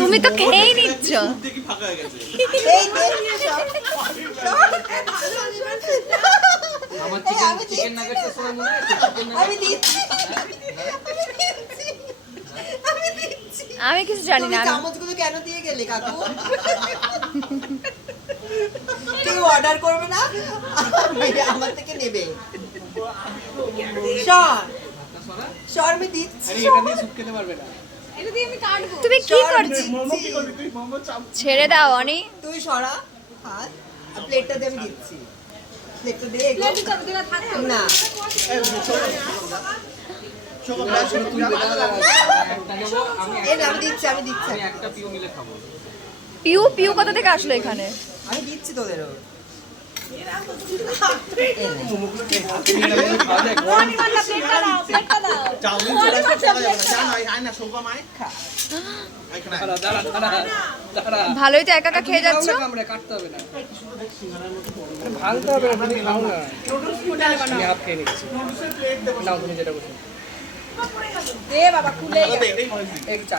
তুমি তো খেয়েই নিচ্ছ। আমি কিছু জানি না। চামচগুলো কেন দিয়ে গেলে কাকু? কেউ অর্ডার করবে না, আমার থেকে নেবে। সর আমি দিচ্ছি। তুমি কি করছো? ছেড়ে দাও অনি। তুই সরা হাত, আর প্লেটটা দিয়ে আমি দিচ্ছি। প্লেটটা দিয়ে না, আমি দিচ্ছি, আমি দিচ্ছি। পিউ পিউ কোথা থেকে আসলো এখানে? আমি দিচ্ছি তোদেরও। ভালোই তো একা একা খেয়ে যাচ্ছ। ভাঙতে হবে না, তুমি খাও না। আমি হাফ খেয়ে নিচ্ছি। নাও তুমি যেটা বলছো। দে বাবা খুলে এক চাট